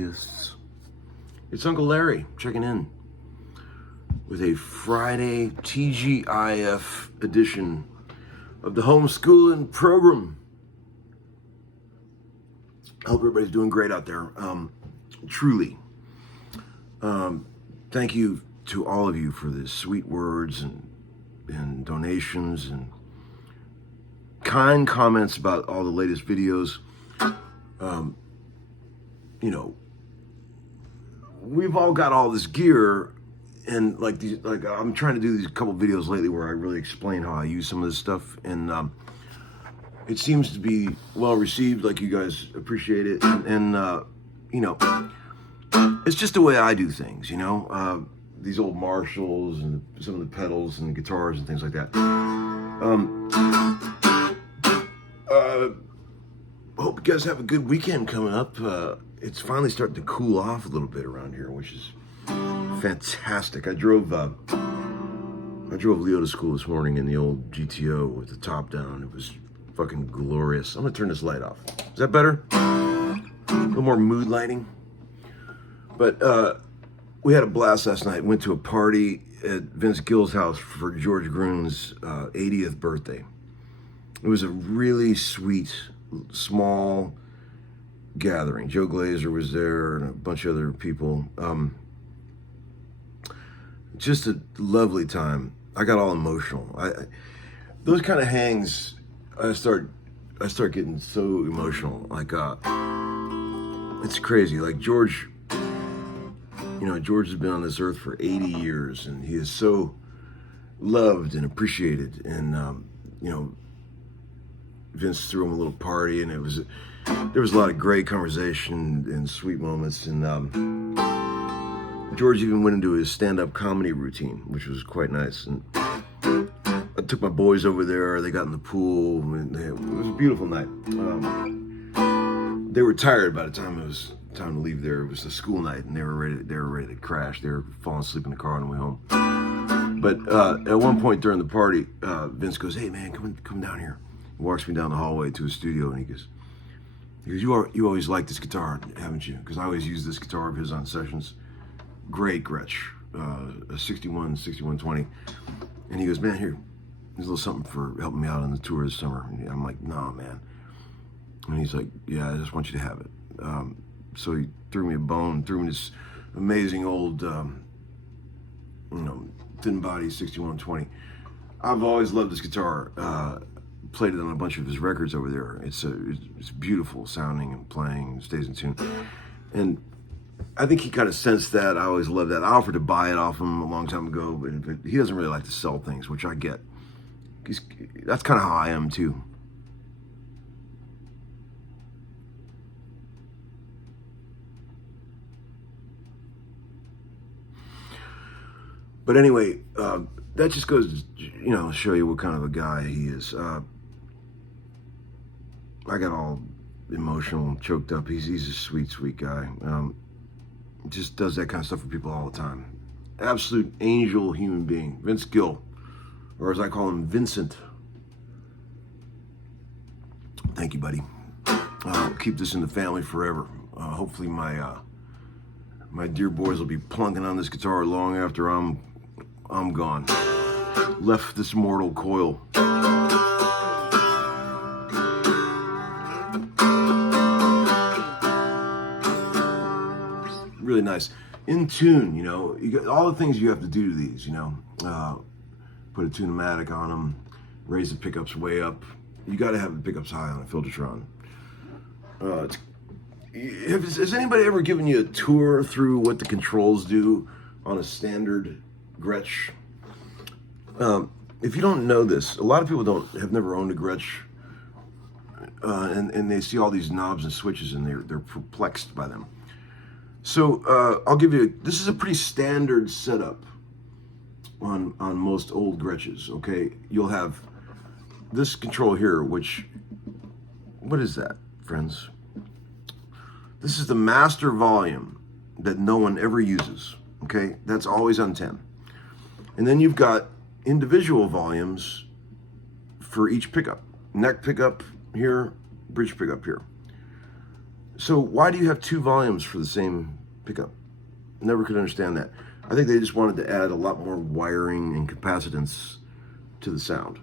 enthusiasts. It's Uncle Larry checking in with a Friday TGIF edition of the homeschooling program. I hope everybody's doing great out there. Truly. Thank you to all of you for the sweet words and donations and kind comments about all the latest videos. We've all got all this gear, and I'm trying to do these couple videos lately where I really explain how I use some of this stuff, and it seems to be well received. Like, you guys appreciate it, and it's just the way I do things. These old Marshalls and some of the pedals and guitars and things like that. Hope you guys have a good weekend coming up. It's finally starting to cool off a little bit around here, which is fantastic. I drove Leo to school this morning in the old GTO with the top down. It was fucking glorious. I'm gonna turn this light off. Is that better? A little more mood lighting. But we had a blast last night. Went to a party at Vince Gill's house for George Gruhn's 80th birthday. It was a really sweet, small gathering. Joe Glazer was there and a bunch of other people. Just a lovely time. I got all emotional. Those kind of hangs, I start getting so emotional. Like, it's crazy. Like, George has been on this earth for 80 years, and he is so loved and appreciated. And Vince threw him a little party, and there was a lot of great conversation and sweet moments. And George even went into his stand-up comedy routine, which was quite nice. And I took my boys over there. They got in the pool. And it was a beautiful night. They were tired by the time it was time to leave there. It was a school night, and they were ready to crash. They were falling asleep in the car on the way home. But at one point during the party, Vince goes, "Hey man, come down here." He walks me down the hallway to his studio, and he goes, you always liked this guitar, haven't you? Because I always use this guitar of his on sessions. Great Gretsch, a 6120. And he goes, "Man, here, there's a little something for helping me out on the tour this summer." And I'm like, "Nah, man." And he's like, "Yeah, I just want you to have it." So he threw me a bone, threw me this amazing old, thin body 6120. I've always loved this guitar. Played it on a bunch of his records over there. It's beautiful sounding and playing, and stays in tune. And I think he kind of sensed that. I always loved that. I offered to buy it off him a long time ago, but he doesn't really like to sell things, which I get. That's kind of how I am too. But anyway, that just goes to, show you what kind of a guy he is. I got all emotional and choked up. He's a sweet, sweet guy. Just does that kind of stuff for people all the time. Absolute angel human being. Vince Gill, or as I call him, Vincent. Thank you, buddy. I'll keep this in the family forever. Hopefully my dear boys will be plunking on this guitar long after I'm gone. Left this mortal coil. Really nice. In tune, you got all the things you have to do to these, put a tune-o-matic on them, raise the pickups way up. You got to have the pickups high on a Filtertron. Has anybody ever given you a tour through what the controls do on a standard Gretsch? If you don't know this, a lot of people have never owned a Gretsch, and they see all these knobs and switches, and they're perplexed by them. So I'll give you, this is a pretty standard setup on most old Gretsches, okay? You'll have this control here, what is that, friends? This is the master volume that no one ever uses, okay? That's always on 10. And then you've got individual volumes for each pickup. Neck pickup here, bridge pickup here. So why do you have two volumes for the same pickup? Never could understand that. I think they just wanted to add a lot more wiring and capacitance to the sound.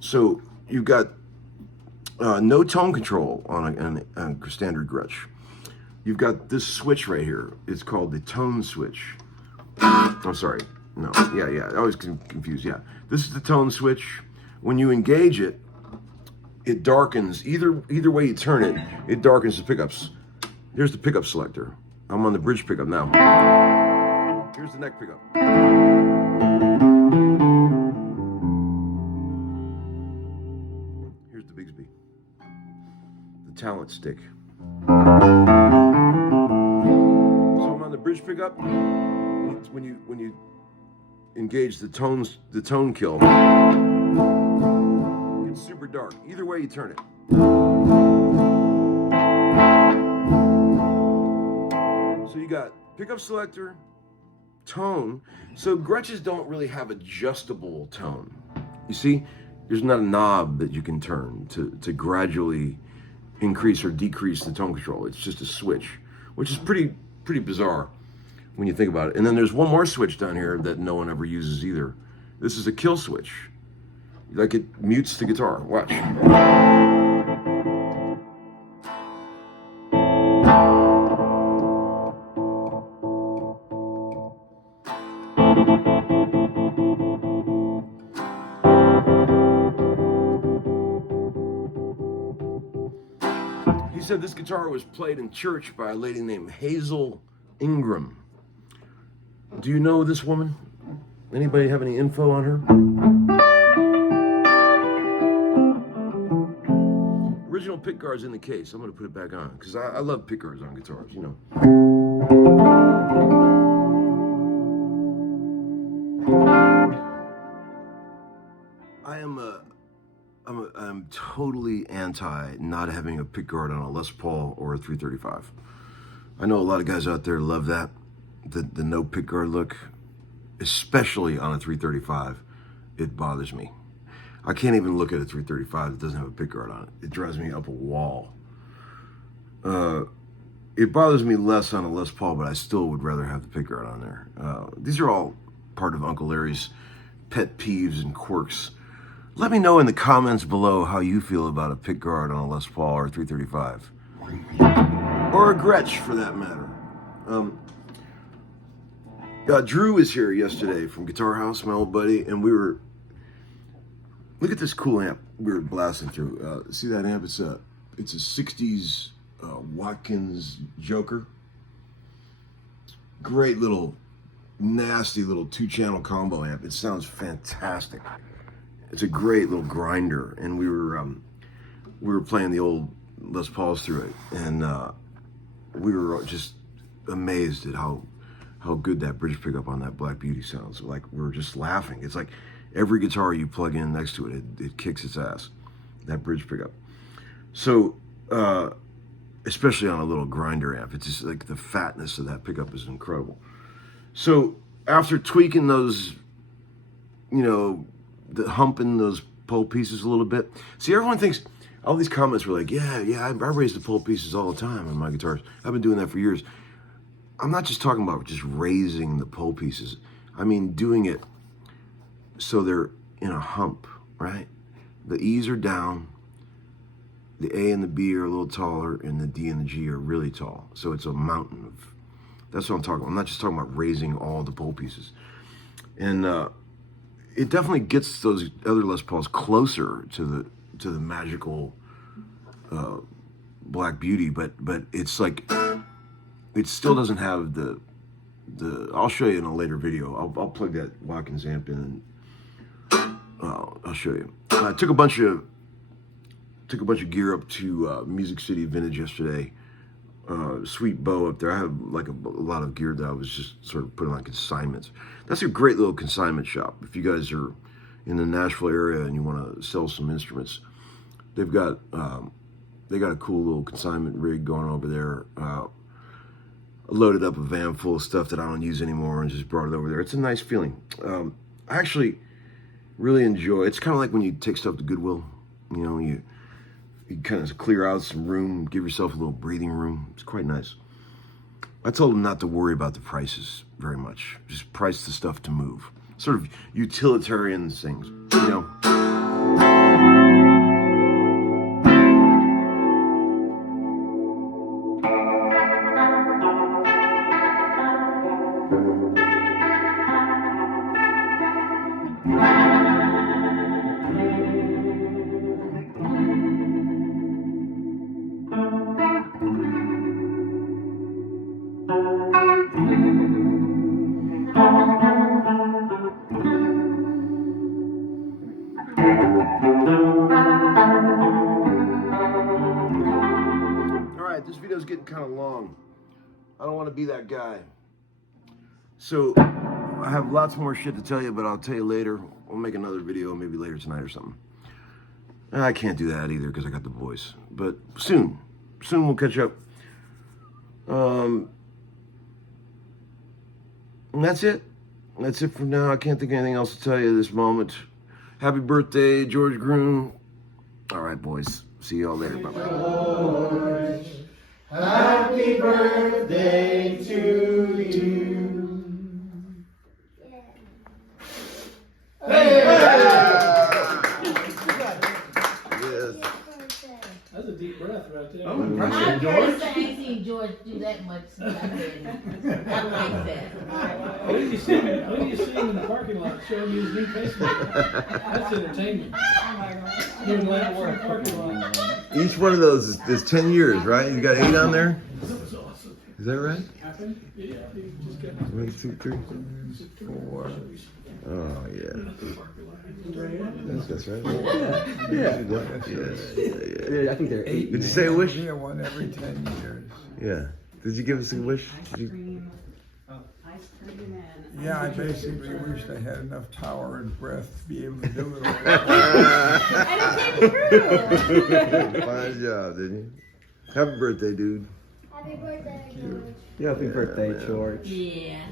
So you've got no tone control on a standard Gretsch. You've got this switch right here. It's called the tone switch. I'm sorry. No, yeah. I always confused. Yeah, this is the tone switch. When you engage it, it darkens. Either way you turn it, it darkens the pickups. Here's the pickup selector. I'm on the bridge pickup now. Here's the neck pickup. Here's the Bigsby. The talent stick. So I'm on the bridge pickup. When you engage the tone kill, it's super dark. Either way you turn it. So you got pickup selector, tone. So Gretsches don't really have adjustable tone. You see, there's not a knob that you can turn to gradually increase or decrease the tone control. It's just a switch, which is pretty bizarre when you think about it. And then there's one more switch down here that no one ever uses either. This is a kill switch. Like it mutes the guitar. Watch. He said this guitar was played in church by a lady named Hazel Ingram. Do you know this woman? Anybody have any info on her? Original pick guards in the case. I'm going to put it back on because I love pick guards on guitars, you know. I'm totally anti not having a pick guard on a Les Paul or a 335. I know a lot of guys out there love that, the no pick guard look, especially on a 335. It bothers me. I can't even look at a 335 that doesn't have a pick guard on it. It drives me up a wall. It bothers me less on a Les Paul, but I still would rather have the pick guard on there. These are all part of Uncle Larry's pet peeves and quirks. Let me know in the comments below how you feel about a pick guard on a Les Paul or a 335. Or a Gretsch, for that matter. Drew was here yesterday from Guitar House, my old buddy, and we were... Look at this cool amp we were blasting through. See that amp? It's a 60s Watkins Joker. Great little, nasty little 2-channel combo amp. It sounds fantastic. It's a great little grinder, and we were playing the old Les Pauls through it, and we were just amazed at how good that bridge pickup on that Black Beauty sounds. Like, we were just laughing. It's like every guitar you plug in next to it, it kicks its ass, that bridge pickup. So, especially on a little grinder amp, it's just like the fatness of that pickup is incredible. So after tweaking those, humping those pole pieces a little bit. See, everyone thinks, all these comments were like, yeah, I raise the pole pieces all the time on my guitars. I've been doing that for years. I'm not just talking about just raising the pole pieces. I mean doing it so they're in a hump, right? The E's are down, the A and the B are a little taller, and the D and the G are really tall. So it's a mountain of, that's what I'm talking about. I'm not just talking about raising all the pole pieces. And it definitely gets those other Les Pauls closer to the magical Black Beauty, but it's like, it still doesn't have the I'll show you in a later video. I'll plug that Watkins amp in and I'll show you. I took a bunch of gear up to Music City Vintage yesterday. Sweet Bo up there. I have like a lot of gear that I was just sort of putting on consignments. That's a great little consignment shop. If you guys are in the Nashville area and you want to sell some instruments, they've got a cool little consignment rig going over there. Loaded up a van full of stuff that I don't use anymore and just brought it over there. It's a nice feeling. I actually really enjoy. It's kind of like when you take stuff to Goodwill. You You kind of clear out some room, give yourself a little breathing room. It's quite nice. I told him not to worry about the prices very much. Just price the stuff to move. Sort of utilitarian things, you know. Alright, this video's getting kind of long. I don't want to be that guy. So, I have lots more shit to tell you, but I'll tell you later. We'll make another video, maybe later tonight or something. I can't do that either because I got the voice. But soon we'll catch up. And that's it. That's it for now. I can't think of anything else to tell you at this moment. Happy birthday, George Groom. All right, boys. See y'all later. Bye-bye. Happy birthday to you. Hey! Yes. That's a deep breath right there. I'm I'm impressed, George. George. I ain't seen George do that much since I've been. I like that. When did you see him in the parking lot showing you his new pacemaker? That's entertainment. Doing laps in the parking lot. Each one of those is 10 years, right? You got 8 on there? That was awesome. Is that right? Yeah, he just got 1, 2, 3, 4. Oh, yeah. That's right. Yeah, I think they're 8. Did you say a wish? Yeah, one every 10 years. Yeah. Did you give us a wish? Did you... Yeah, I basically wished I had enough power and breath to be able to do it all. Fine job, didn't you? Happy birthday, dude. Happy birthday, George. Yeah, happy birthday, George. Yeah.